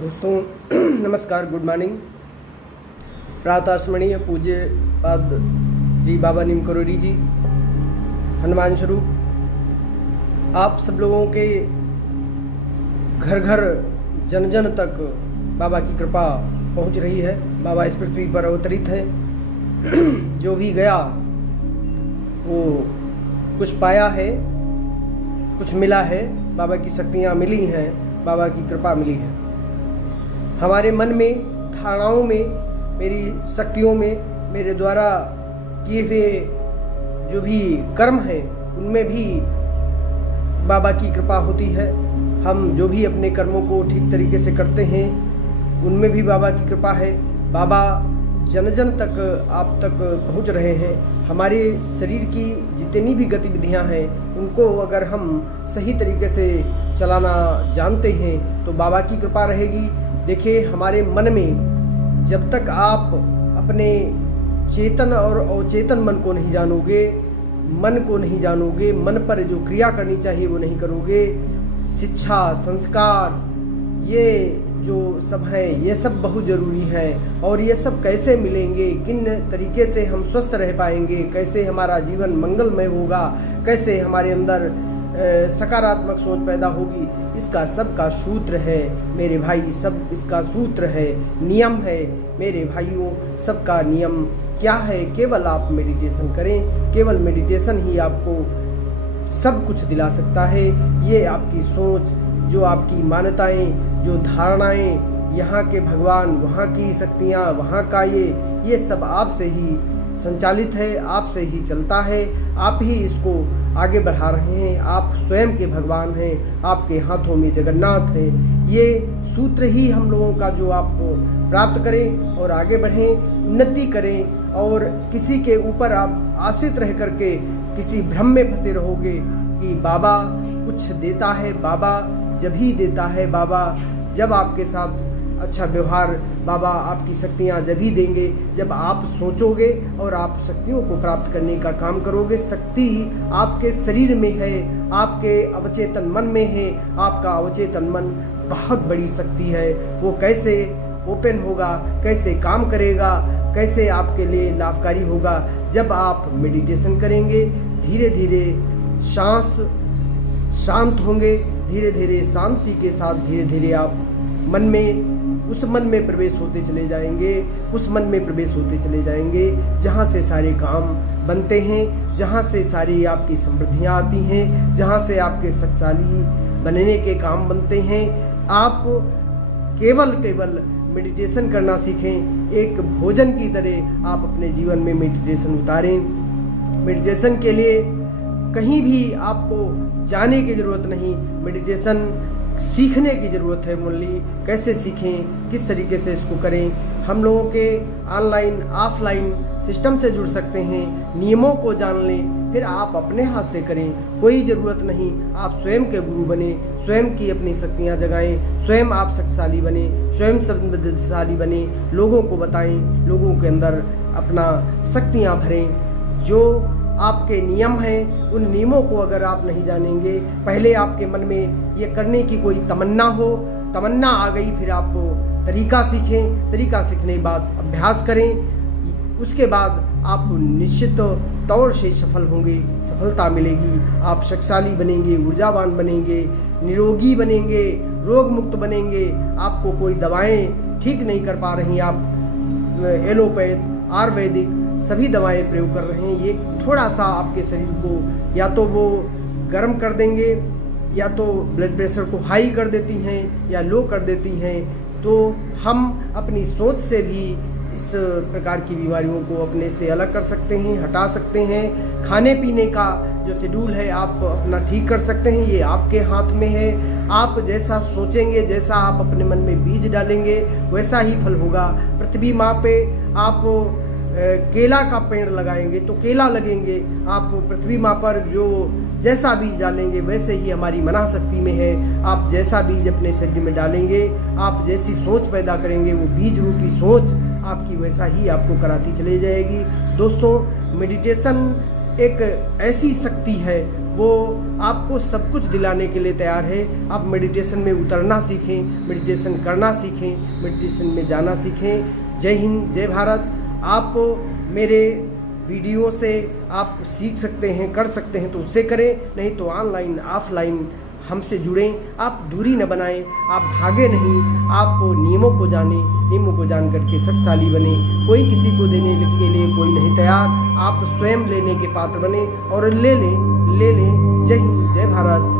दोस्तों नमस्कार, good morning. प्रातः स्मरणीय पूज्य पाद श्री बाबा नीम करोड़ी जी, हनुमान स्वरूप, आप सब लोगों के घर घर जन जन तक बाबा की कृपा पहुंच रही है। बाबा इस पृथ्वी पर अवतरित है। जो भी गया वो कुछ पाया है, कुछ मिला है। बाबा की शक्तियाँ मिली हैं, बाबा की कृपा मिली है। हमारे मन में, धारणाओं में, मेरी शक्तियों में, मेरे द्वारा किए हुए जो भी कर्म हैं उनमें भी बाबा की कृपा होती है। हम जो भी अपने कर्मों को ठीक तरीके से करते हैं उनमें भी बाबा की कृपा है। बाबा जन जन तक आप तक पहुंच रहे हैं। हमारे शरीर की जितनी भी गतिविधियां हैं उनको अगर हम सही तरीके से चलाना जानते हैं तो बाबा की कृपा रहेगी। देखिए, हमारे मन में जब तक आप अपने चेतन और अवचेतन मन को नहीं जानोगे, मन पर जो क्रिया करनी चाहिए वो नहीं करोगे, शिक्षा, संस्कार, ये जो सब है ये सब बहुत ज़रूरी है। और ये सब कैसे मिलेंगे, किन तरीके से हम स्वस्थ रह पाएंगे, कैसे हमारा जीवन मंगलमय होगा, कैसे हमारे अंदर सकारात्मक सोच पैदा होगी, इसका सबका सूत्र है मेरे भाई। सब इसका सूत्र है, नियम है मेरे भाइयों। सबका नियम क्या है? केवल आप मेडिटेशन करें। केवल मेडिटेशन ही आपको सब कुछ दिला सकता है। ये आपकी सोच, जो आपकी मान्यताएं, जो धारणाएं, यहाँ के भगवान, वहाँ की शक्तियाँ, वहाँ का ये सब आपसे ही संचालित है, आपसे ही चलता है। आप ही इसको आगे बढ़ा रहे हैं। आप स्वयं के भगवान हैं, आपके हाथों में जगन्नाथ है। ये सूत्र ही हम लोगों का जो आप प्राप्त करें और आगे बढ़ें, उन्नति करें। और किसी के ऊपर आप आश्रित रह करके किसी भ्रम में फंसे रहोगे कि बाबा कुछ देता है, बाबा जब ही देता है, बाबा जब आपके साथ अच्छा व्यवहार, बाबा आपकी शक्तियाँ जब ही देंगे जब आप सोचोगे और आप शक्तियों को प्राप्त करने का काम करोगे। शक्ति आपके शरीर में है, आपके अवचेतन मन में है। आपका अवचेतन मन बहुत बड़ी शक्ति है। वो कैसे ओपन होगा, कैसे काम करेगा, कैसे आपके लिए लाभकारी होगा? जब आप मेडिटेशन करेंगे, धीरे धीरे सांस शांत होंगे, धीरे धीरे शांति के साथ धीरे धीरे आप उस मन में प्रवेश होते चले जाएंगे, उस मन में प्रवेश होते चले जाएंगे जहाँ से सारे काम बनते हैं, जहाँ से सारी आपकी समृद्धियाँ आती हैं, जहाँ से आपके शक्तिशाली बनने के काम बनते हैं। आप केवल मेडिटेशन करना सीखें। एक भोजन की तरह आप अपने जीवन में मेडिटेशन उतारें। मेडिटेशन के लिए कहीं भी आपको जाने की ज़रूरत नहीं, मेडिटेशन सीखने की ज़रूरत है। मुरली कैसे सीखें, किस तरीके से इसको करें? हम लोगों के ऑनलाइन ऑफलाइन सिस्टम से जुड़ सकते हैं। नियमों को जान लें, फिर आप अपने हाथ से करें। कोई ज़रूरत नहीं, आप स्वयं के गुरु बने, स्वयं की अपनी शक्तियाँ जगाएं, स्वयं आप शक्तिशाली बने, स्वयं समृद्धशाली बने, लोगों को बताएं, लोगों के अंदर अपना शक्तियाँ भरें। जो आपके नियम हैं उन नियमों को अगर आप नहीं जानेंगे, पहले आपके मन में ये करने की कोई तमन्ना आ गई, फिर आप तरीका सीखें। तरीका सीखने के बाद अभ्यास करें, उसके बाद आप निश्चित तौर से सफल होंगे, सफलता मिलेगी। आप शक्तिशाली बनेंगे, ऊर्जावान बनेंगे, निरोगी बनेंगे, रोग मुक्त बनेंगे। आपको कोई दवाएं ठीक नहीं कर पा रही, आप एलोपैथ, आयुर्वेदिक सभी दवाएं प्रयोग कर रहे हैं, ये थोड़ा सा आपके शरीर को या तो वो गर्म कर देंगे, या तो ब्लड प्रेशर को हाई कर देती हैं या लो कर देती हैं। तो हम अपनी सोच से भी इस प्रकार की बीमारियों को अपने से अलग कर सकते हैं, हटा सकते हैं। खाने पीने का जो शेड्यूल है आप अपना ठीक कर सकते हैं, ये आपके हाथ में है। आप जैसा सोचेंगे, जैसा आप अपने मन में बीज डालेंगे, वैसा ही फल होगा। पृथ्वी माँ पे आप केला का पेड़ लगाएंगे तो केला लगेंगे। आप पृथ्वी माँ पर जो जैसा बीज डालेंगे वैसे ही हमारी मना शक्ति में है। आप जैसा बीज अपने शरीर में डालेंगे, आप जैसी सोच पैदा करेंगे, वो बीज रूपी सोच आपकी वैसा ही आपको कराती चली जाएगी। दोस्तों, मेडिटेशन एक ऐसी शक्ति है, वो आपको सब कुछ दिलाने के लिए तैयार है। आप मेडिटेशन में उतरना सीखें, मेडिटेशन करना सीखें, मेडिटेशन में जाना सीखें। जय हिंद, जय भारत। आप मेरे वीडियो से आप सीख सकते हैं, कर सकते हैं तो उससे करें, नहीं तो ऑनलाइन ऑफलाइन हमसे जुड़ें। आप दूरी न बनाएं, आप भागे नहीं, आप नियमों को जानें, नियमों को जान करके शक्तिशाली बने। कोई किसी को देने के लिए कोई नहीं तैयार, आप स्वयं लेने के पात्र बने और ले लें। जय हिंद, जय भारत।